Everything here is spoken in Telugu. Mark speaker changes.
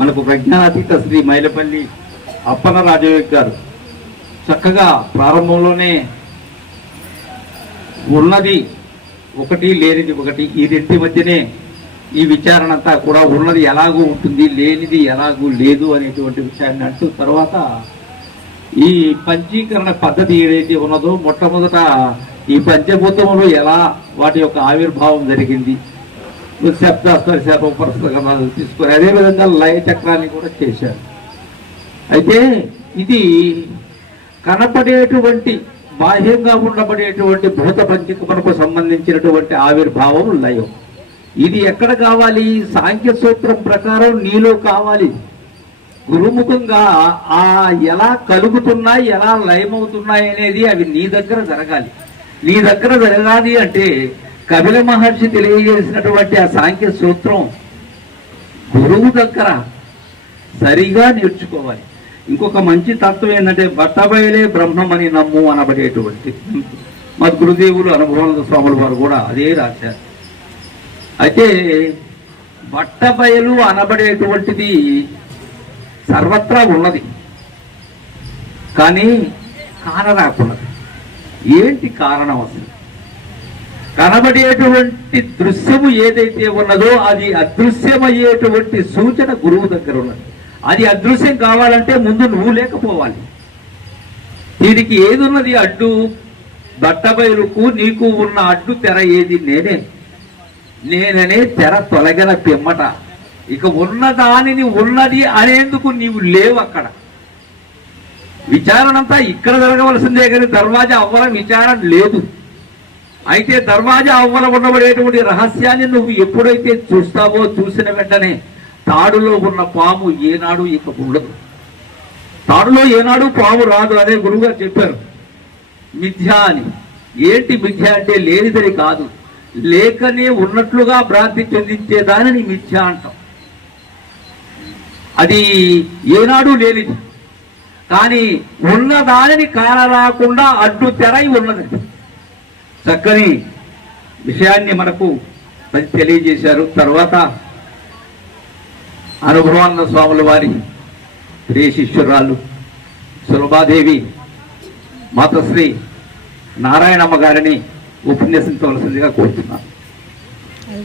Speaker 1: మనకు ప్రజ్ఞానాతీత శ్రీ మైలపల్లి అప్పన రాజయోగి గారు చక్కగా ప్రారంభంలోనే ఉన్నది ఒకటి లేనిది ఒకటి. ఈ రెంటి మధ్యనే ఈ విచారణ అంతా కూడా ఉన్నది ఎలాగూ ఉంటుంది లేనిది ఎలాగూ లేదు అనేటువంటి విషయాన్ని అంటూ తర్వాత ఈ పంచీకరణ పద్ధతి ఏదైతే ఉన్నదో మొట్టమొదట ఈ పంచభూతములు ఎలా వాటి యొక్క ఆవిర్భావం జరిగింది శబ్ద స్పర్శ రూపరసగణాలు తీసుకొని అదేవిధంగా లయ చక్రాన్ని కూడా చేశారు. అయితే ఇది కనపడేటువంటి బాహ్యంగా ఉండబడేటువంటి భూత పంచకమునకు సంబంధించినటువంటి ఆవిర్భావం లయం. ఇది ఎక్కడ కావాలి? సాంఖ్య సూత్రం ప్రకారం నీలో కావాలి. గురుముఖంగా ఆ ఎలా కలుగుతున్నాయి ఎలా లయమవుతున్నాయి అనేది అవి నీ దగ్గర జరగాలి. నీ దగ్గర జరగాలి అంటే కపిల మహర్షి తెలియజేసినటువంటి ఆ సాంఖ్య సూత్రం గురువు దగ్గర సరిగా నేర్చుకోవాలి. ఇంకొక మంచి తత్వం ఏంటంటే బట్టబయలే బ్రహ్మం అని నమ్ము అనబడేటువంటి మా గురుదేవులు అనుభవానంద స్వాముల వారు కూడా అదే రాశారు. అయితే బట్టబయలు అనబడేటువంటిది సర్వత్రా ఉన్నది. కానీ కానరాకున్నది. ఏంటి కారణం అసలు? కనబడేటువంటి దృశ్యము ఏదైతే ఉన్నదో అది అదృశ్యమయ్యేటువంటి సూచన గురువు దగ్గర ఉన్నది. అది అదృశ్యం కావాలంటే ముందు నువ్వు లేకపోవాలి. దీనికి ఏదున్నది అడ్డు? బట్టబయలుకు నీకు ఉన్న అడ్డు తెర ఏది? నేనే. నేననే తెర తొలగల పిమ్మట. ఇక ఉన్న దానిని ఉన్నది అనేందుకు నీవు లేవు అక్కడ. విచారణ అంతా ఇక్కడ జరగవలసిందే కానీ దర్వాజా అవ్వడం విచారణ లేదు. అయితే దర్వాజా అవ్వల ఉండబడేటువంటి రహస్యాన్ని నువ్వు ఎప్పుడైతే చూస్తావో చూసిన వెంటనే తాడులో ఉన్న పాము ఏనాడు ఇక ఉండదు తాడులో ఏనాడు పాము రాదు అనే గురువుగారు చెప్పారు. మిథ్య అని. ఏంటి మిథ్య అంటే లేనిదని కాదు. లేకనే ఉన్నట్లుగా భ్రాంతి చెందించే దానిని మిథ్య అంటాం. అది ఏనాడు లేనిది. కానీ ఉన్న దానిని కానరాకుండా అడ్డు తెరై ఉన్నది. చక్కని విషయాన్ని మనకు తెలియజేశారు. తర్వాత అనుభవానంద స్వాముల వారి ప్రియ శిష్యురాలు సులభాదేవి మాతశ్రీ నారాయణమ్మ గారిని ఉపన్యసించవలసిందిగా కోరుతున్నాను.
Speaker 2: అది